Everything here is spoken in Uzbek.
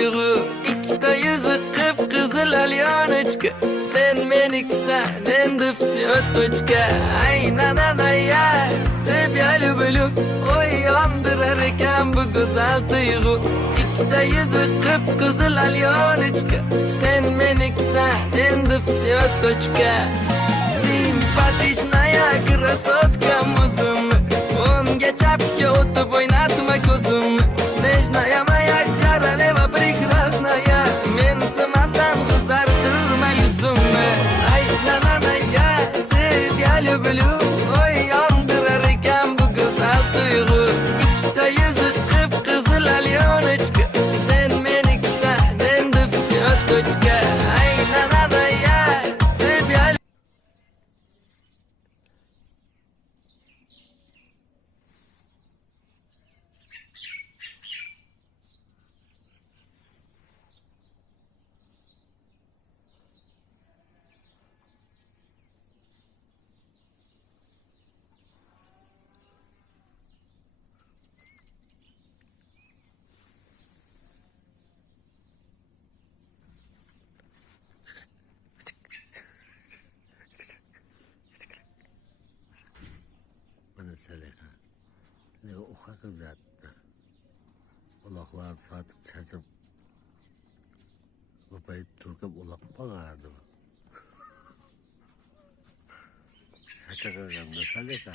tuyg'u. Ikkita yuzi qip-qizil alyonочка. Sen meniksan, endi всё точка. Ay nananaya, тебя люблю. Oy yondirar ekan bu go'zal tuyg'u. Ikkita yuzi qip-qizil alyonочка. Sen meniksan, endi всё точка. Simpatichnaya krasotка muzim. O'ngga chapga o'tib o'ynatma ko'zimni. Nежная моя королева прекрасная. Mensimasdan qizartirma yuzimni. Ay nanana ya тебя люблю. Oy yondirar ekan bu go'zal tuyg'u. Ikkita yuzi qip-qizil alyonочка. Sen meniksan, endi всё точка. Ay nanana ya тебя Mana Salika. Nega uqa qilib yotdi? Uloqlarni sotib chachib ko'payib turkab uloq qolgardi. Chacha qilganda Salika.